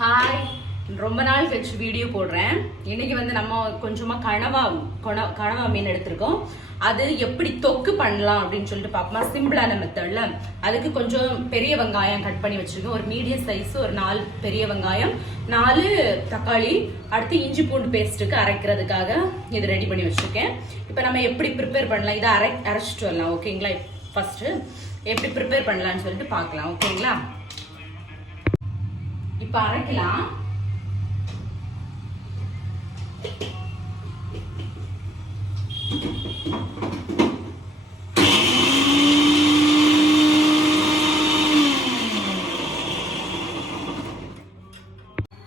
Hi, ரொம்ப நாள் கழிச்சு வீடியோ போடுறேன். இன்னைக்கு வந்து நம்ம கொஞ்சமா கனவா மீன் எடுத்திருக்கோம். அது எப்படி தொக்கு பண்ணலாம் அப்படின்னு சொல்லிட்டு பார்ப்போம். சிம்பிளான மெத்தட்ல. அதுக்கு கொஞ்சம் பெரிய வெங்காயம் கட் பண்ணி வச்சிருக்கேன். ஒரு மீடியம் சைஸ் ஒரு 4 பெரிய வெங்காயம், 4 தக்காளி, அடுத்து இஞ்சி பூண்டு பேஸ்ட்டுக்கு அரைக்கிறதுக்காக இது ரெடி பண்ணி வச்சிருக்கேன். இப்போ நம்ம எப்படி ப்ரிப்பேர் பண்ணலாம், இதை அரைச்சிட்டு வரலாம். ஓகேங்களா? ஃபர்ஸ்ட் எப்படி ப்ரிப்பேர் பண்ணலாம்னு சொல்லிட்டு பார்க்கலாம். ஓகேங்களா? இப்ப அரைக்கலாம்.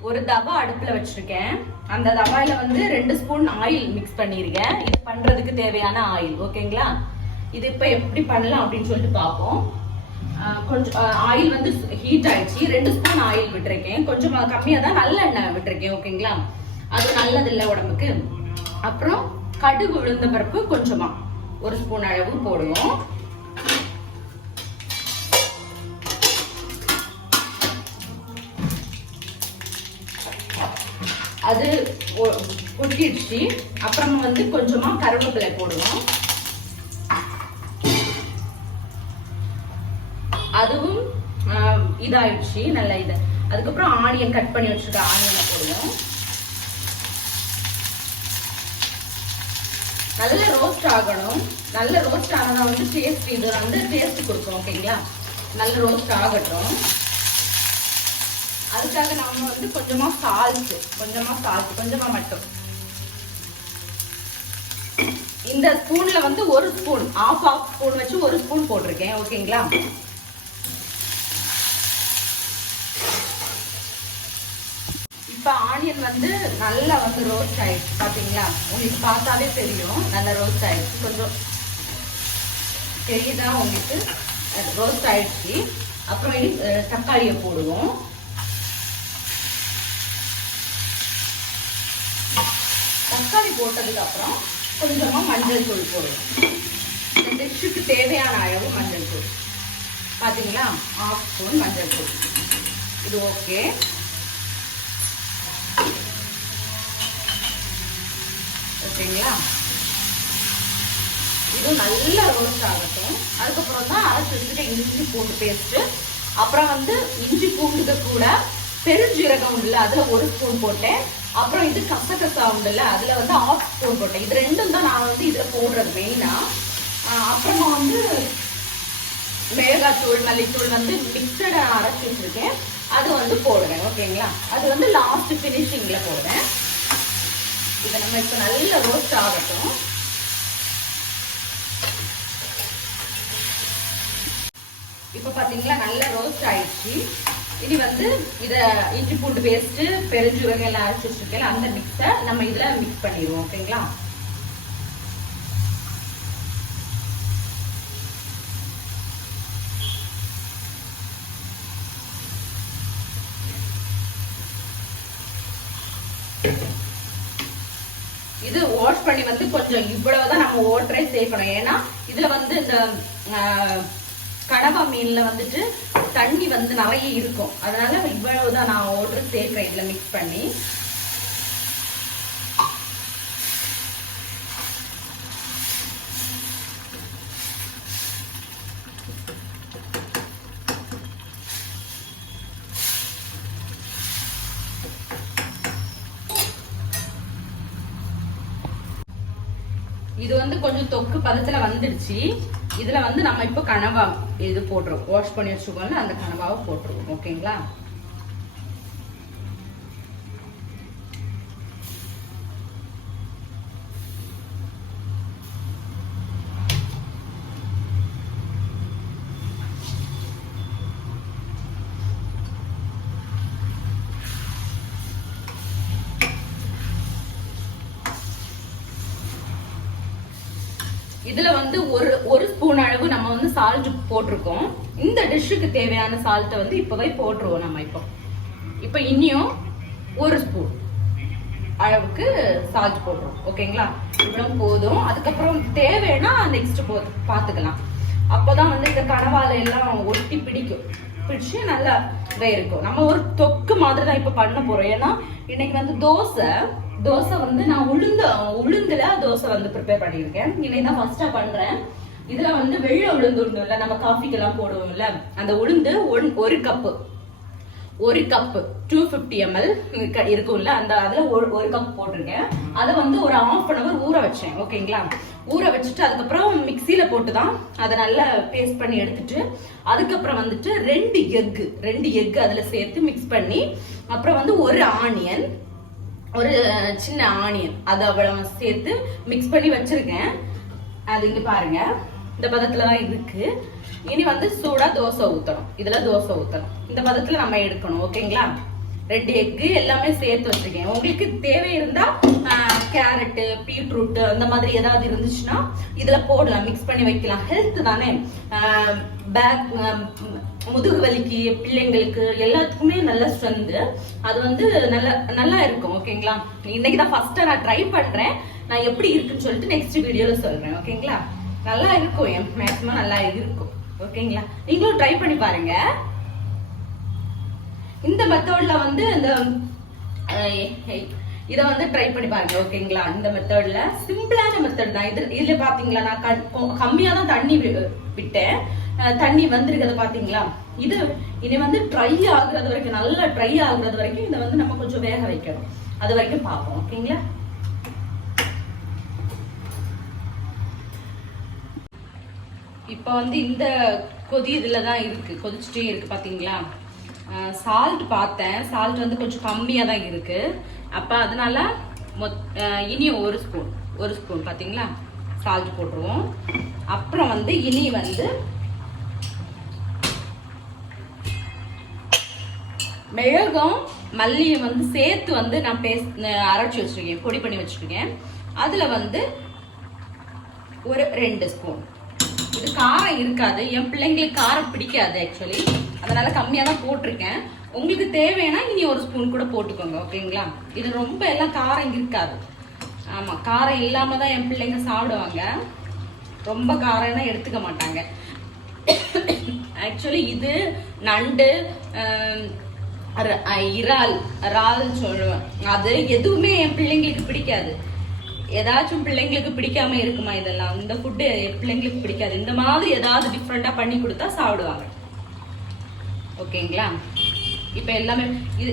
ஒரு தவா அடுப்புல வச்சிருக்கேன். அந்த தவாயில வந்து 2 ஸ்பூன் ஆயில் மிக்ஸ் பண்ணிருக்கேன். இது பண்றதுக்கு தேவையான ஆயில். ஓகேங்களா? இது இப்ப எப்படி பண்ணலாம் அப்படின்னு சொல்லிட்டு பார்ப்போம். கொஞ்சம் ஆயில் வந்து ஹீட் ஆயிடுச்சு. 2 ஸ்பூன் ஆயில் விட்டுருக்கேன். கொஞ்சம் கம்மியா தான் நல்லெண்ணெய் விட்டுருக்கேன். ஓகேங்களா? அது நல்லது இல்லை உடம்புக்கு. அப்புறம் கடுகு உளுந்த பருப்பு கொஞ்சமா 1 ஸ்பூன் அளவு போடுவோம். அது கொட்டிடுச்சு. அப்புறமா வந்து கொஞ்சமா கருவேப்பிலை போடுவோம். அதுவும் இதாயிடுச்சு. நல்ல இது. அதுக்கப்புறம் ஆனியன் கட் பண்ணி வச்சிருக்க ஆனியனை போடுவோம். நல்ல ரோஸ்ட் ஆகணும். நல்ல ரோஸ்ட் ஆனதா வந்து டேஸ்ட், இது வந்து டேஸ்ட் கொடுக்கும். ஓகேங்களா? நல்ல ரோஸ்ட் ஆகட்டும். அதுக்காக நாம வந்து கொஞ்சமா சால்ட் கொஞ்சமா மட்டும். இந்த ஸ்பூன்ல வந்து 1 ஸ்பூன் ஆஃப் ஸ்பூன் வச்சு 1 ஸ்பூன் போட்டிருக்கேன். ஓகேங்களா? இப்ப ஆனியன் வந்து நல்லா வந்து ரோஸ்ட் ஆயிடுச்சு. பாத்தீங்களா? உங்களுக்கு பார்த்தாலே தெரியும் நல்லா ரோஸ்ட் ஆயிடுச்சு. கொஞ்சம் தெரியுதா உங்களுக்கு? ரோஸ்ட் ஆயிடுச்சு. அப்புறம் இனி தக்காளியை போடுவோம். தக்காளி போட்டதுக்கு அப்புறம் கொஞ்சமா மஞ்சள் தூள் போடுவோம். இந்த டிஷ்ஷுக்கு தேவையான அளவு மஞ்சள் தூள். பாத்தீங்களா? 1/2 ஸ்பூன் மஞ்சள் தூள். இது ஓகே. ஓகேங்களா? இது நல்லா ரோஸ்ட் ஆகட்டும். அதுக்கப்புறம் தான் அரைச்சி வச்சுட்டு இஞ்சி பூண்டு பேஸ்ட். அப்புறம் வந்து இஞ்சி பூண்டுக்கு கூட பெருஞ்சீரகம் உண்டுல, அதுல 1 ஸ்பூன் போட்டேன். அப்புறம் இது கசகசா உண்டுல, அதுல வந்து 1/2 ஸ்பூன் போட்டேன். இது ரெண்டும் தான் நான் வந்து இதுல போடுறது மெயினா. அப்புறமா வந்து மிளகாத்தூள், மல்லித்தூள் வந்து மிக்சடா அரைச்சி வச்சிருக்கேன். அது வந்து போடுவேன். ஓகேங்களா? அது வந்து லாஸ்ட் பினிஷிங்ல போடுவேன். இதை நம்ம இப்ப நல்ல ரோஸ்ட் ஆகட்டும். இப்ப பாத்தீங்களா நல்ல ரோஸ்ட் ஆயிடுச்சு. இனி வந்து இத இஞ்சி பூண்டு பேஸ்ட், பெருஞ்சீரகம் எல்லாம் அரைச்சு வச்சிருக்கேன். அந்த மிக்ஸை நம்ம இதுல மிக்ஸ் பண்ணிடுவோம். ஓகேங்களா? இது வாஷ் பண்ணி வந்து கொஞ்சம் இவ்வளவுதான் நம்ம ஓட்டரை சேர்க்கணும். ஏன்னா இதுல வந்து இந்த கனவா மீன்ல வந்துட்டு தண்ணி வந்து நிறைய இருக்கும். அதனால இவ்வளவுதான் நான் ஓட்டரை சேர்க்கிறேன் இதுல மிக்ஸ் பண்ணி. இது வந்து கொஞ்சம் தொக்கு பதத்துல வந்துடுச்சு. இதுல வந்து நம்ம இப்ப கனவா இது போட்டுருவோம். வாஷ் பண்ணி வச்சுக்கோங்க. அந்த கனவாவை போட்டுருவோம். ஓகேங்களா? இதுல வந்து ஒரு ஸ்பூன் அளவு நம்ம வந்து சால்ட் போட்டிருக்கோம். இந்த டிஷ்ஷுக்கு தேவையான சால்ட்டை வந்து இப்பவே போட்டுருவோம் நம்ம. இப்ப இன்னியும் 1 ஸ்பூன் அளவுக்கு சால்ட் போடுறோம். ஓகேங்களா? இவ்வளவு போதும். அதுக்கப்புறம் தேவைன்னா நெக்ஸ்ட் பாத்துக்கலாம். அப்போதான் வந்து இந்த கனவால எல்லாம் ஒட்டி பிடிக்கும். பிடிச்சு நல்லா இருக்கும். நம்ம ஒரு தொக்கு மாதிரி தான் இப்ப பண்ண போறோம். ஏன்னா இன்னைக்கு வந்து தோசை வந்து நான் உளுந்துல தோசை வந்து ப்ரிப்பேர் பண்ணியிருக்கேன். இன்னைக்கு தான் ஃபர்ஸ்டா பண்றேன். இதுல வந்து வெள்ளை உளுந்து உண்டுல, நம்ம காஃபிக்கெல்லாம் போடுவோம்ல, அந்த உளுந்து 1 கப் 250 ml இருக்கும்ல, அந்த அதுல ஒரு கப் போட்டிருக்கேன். அதை வந்து ஒரு 1/2 hour ஊற வச்சேன். ஓகேங்களா? ஊற வச்சுட்டு அதுக்கப்புறம் மிக்சியில போட்டுதான் அதை நல்லா பேஸ்ட் பண்ணி எடுத்துட்டு, அதுக்கப்புறம் வந்துட்டு 2 எக் அதுல சேர்த்து மிக்ஸ் பண்ணி, அப்புறம் வந்து ஒரு சின்ன ஆனியன் அதை அவ்வளவு சேர்த்து மிக்ஸ் பண்ணி வச்சிருக்கேன். அது இங்க பாருங்க, இந்த பதத்துலதான் இருக்கு. இனி வந்து சூடா தோசை ஊத்தணும். இதுல தோசை ஊத்தணும். இந்த பதத்துல நம்ம எடுக்கணும். ஓகேங்களா? 2 எக்கு எல்லாமே சேர்த்து வச்சிருக்கேன். உங்களுக்கு தேவை இருந்தா கேரட், பீட்ரூட் அந்த மாதிரி ஏதாவது இருந்துச்சுன்னா இதுல போடலாம், மிக்ஸ் பண்ணி வைக்கலாம். ஹெல்த் தானே, முதுகு வலிக்கு, பிள்ளைங்களுக்கு எல்லாத்துக்குமே நல்ல ஸ்ட்ரென்த். அது வந்து நல்லா இருக்கும். ஓகேங்களா? இன்னைக்கு தான் ஃபர்ஸ்டா நான் ட்ரை பண்றேன். நான் எப்படி இருக்குன்னு சொல்லிட்டு நெக்ஸ்ட் வீடியோல சொல்றேன். ஓகேங்களா? நல்லா இருக்கும், மேக்ஸிமம் நல்லா இருக்கும். ஓகேங்களா? நீங்களும் ட்ரை பண்ணி பாருங்க. இந்த மெத்தட்ல வந்து இத வந்து ட்ரை பண்ணி பாருங்க. ஓகேங்களா? இந்த மெத்தட்ல சிம்பிளான மெத்தட் தான். இதுல பாத்தீங்களா, நான் கம்மியா தான் தண்ணி விட்டேன். தண்ணி வந்திருக்கிறத பாத்தீங்களா? இது இனி வந்து ட்ரை ஆகுறது வரைக்கும், நல்லா ட்ரை ஆகுறது வரைக்கும் இதை வந்து நம்ம கொஞ்சம் வேக வைக்கணும். அது வரைக்கும் பார்ப்போம். ஓகேங்களா? இப்ப வந்து இந்த இதுலதான் இருக்கு, கொதிச்சுட்டே இருக்கு. பாத்தீங்களா? சால்ட் பார்த்தேன், சால்ட் வந்து கொஞ்சம் கம்மியா தான் இருக்கு. அப்ப அதனால இனி ஒரு ஸ்பூன் பாத்தீங்களா சால்ட் போட்டுருவோம். அப்புறம் வந்து இனி வந்து மிளகும் மல்லியும் வந்து சேர்த்து வந்து நான் அரைச்சி வச்சிருக்கேன், பொடி பண்ணி வச்சிருக்கேன். அதுல வந்து ஒரு 2 ஸ்பூன். இது காரம் இருக்காது, என் பிள்ளைங்களுக்கு காரம் பிடிக்காது ஆக்சுவலி, அதனால கம்மியா தான் போட்டிருக்கேன். உங்களுக்கு தேவைன்னா இனி ஒரு ஸ்பூன் கூட போட்டுக்கோங்க. ஓகேங்களா? இது ரொம்ப எல்லாம் காரம் இருக்காது. ஆமா, காரம் இல்லாம தான் என் பிள்ளைங்க சாப்பிடுவாங்க. ரொம்ப காரம்னா எடுத்துக்க மாட்டாங்க. ஆக்சுவலி இது நண்டு, இறால் சொல்லுவேன், அது எதுவுமே என் பிள்ளைங்களுக்கு பிடிக்காது. ஏதாச்சும் பிள்ளைங்களுக்கு பிடிக்காம இருக்குமா? இதெல்லாம் இந்த ஃபுட்டு பிள்ளைங்களுக்கு பிடிக்காது. இந்த மாதிரி ஏதாவது டிஃப்ரெண்டா பண்ணி கொடுத்தா சாப்பிடுவாங்க. ஓகேங்களா? இப்ப எல்லாமே இது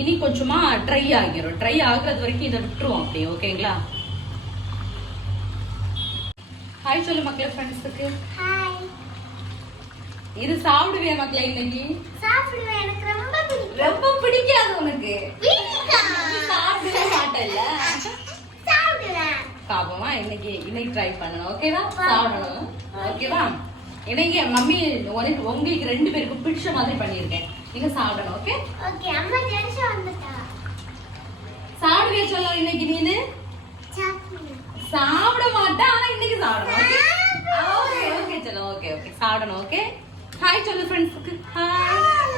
இனி கொஞ்சமா ட்ரை ஆகிரும். ட்ரை ஆகுறது வரைக்கும் இதை விட்டுருவோம் அப்படியே. ஓகேங்களா? ஹாய் சொல்லு மக்களே, ஃப்ரெண்ட்ஸுக்கு ஹாய். இது சாப்பிடுவியா மக்களே? இன்னைக்கு சாப்பிடுவேன். எனக்கு ரொம்ப பிடிக்காது. உனக்கு சாப்பிடவே மாட்டேல்ல? பாப்போமா? இன்னைக்கு ட்ரை பண்ணணும். ஓகேவா? சாப்பிடணும். ஓகேவா? இன்னைக்கு மம்மி உங்களுக்கு 2 பேருக்கும் பிடிச்ச மாதிரி பண்ணிருக்கேன். நீங்க சாப்பிடணும். ஓகே? ஓகே. அம்மா ஜென்ஸ் வந்துட்டா. சாப்பிடுவே சொல்ல. இன்னைக்கு நீனு சாப்பிட மாட்டா, ஆனா இன்னைக்கு சாப்பிடணும். ஓகே ஓகே चलो. ஓகே ஓகே சாப்பிடணும். ஓகே. ஹாய் சொல்லு ஃப்ரெண்ட்ஸ்க்கு. ஹாய்.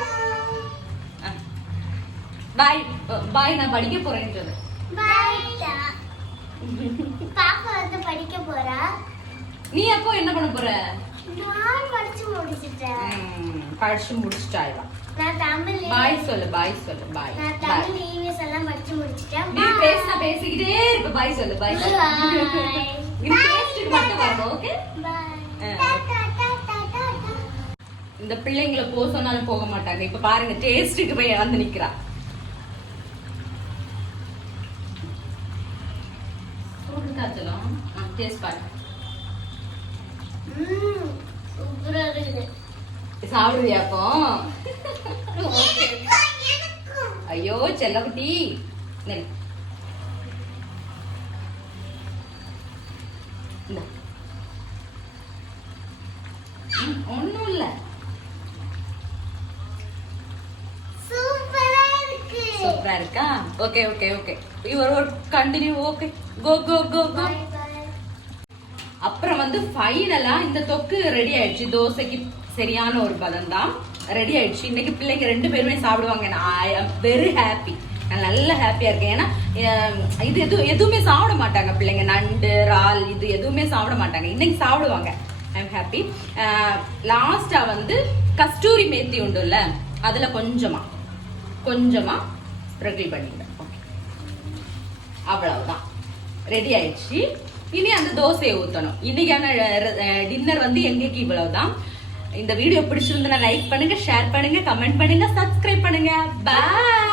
பை. நான் படிக்க போறேன்னு சொல்லு. பை. பாப்பா வந்து படிக்க போறா. நீ அப்போ என்ன பண்ண போற? நான் படிச்சு முடிச்சிட்டா. நான் தமிழ் பை சொல்லு. பை. நான் தமிழ் இங்கிலீஷ் எல்லாம் படிச்சு முடிச்சிட்டேன். நீ பேசிக்கிட்டே இருப்ப. பை சொல்லு. பை. நீ டேஸ்ட்க்கு மட்டும் வரணும். ஓகே? பை. இந்த பிள்ளைங்களை போ சொன்னாலும் போக மாட்டாங்க. இப்ப பாருங்க, டேஸ்ட்க்கு போய் வந்து நிக்கிறா. சாப்பிடுவியா அப்போ? ஐயோ செல்லக்குட்டி, ஒண்ணும் இல்ல. சூப்பரா இருக்கா? Okay okay okay. ஒரு கண்டினியூ. ஓகே, கோ கோ கோ கோ. அப்புறம் வந்து ஃபைனலா இந்த தொக்கு ரெடி ஆயிடுச்சு. தோசைக்கு சரியான ஒரு பதம் தான் ரெடி ஆயிடுச்சு. இன்னைக்கு பிள்ளைங்க 2 பேருமே சாப்பிடுவாங்க. ஐ அம் வெரி ஹாப்பி. நான் நல்ல ஹாப்பியா இருக்கேன். ஏன்னா இது எதுவுமே சாப்பிட மாட்டாங்க பிள்ளைங்க. நண்டு, இறால் இது எதுவுமே சாப்பிட மாட்டாங்க. இன்னைக்கு சாப்பிடுவாங்க. I am happy. லாஸ்டா வந்து கஸ்தூரி மேத்தி உண்டுல்ல அதுல கொஞ்சமா ஸ்ப்ரிங்கிள் பண்ணிக்கிறேன். ஓகே, அவ்வளவுதான், ரெடி ஆயிடுச்சு. இனி அந்த தோசையை ஊத்தணும். இன்னைக்கான டின்னர் வந்து எங்களுக்கு இவ்வளவுதான். இந்த வீடியோ பிடிச்சிருந்தா லைக் பண்ணுங்க, ஷேர் பண்ணுங்க, கமெண்ட் பண்ணுங்க, சப்ஸ்கிரைப் பண்ணுங்க. பாய்.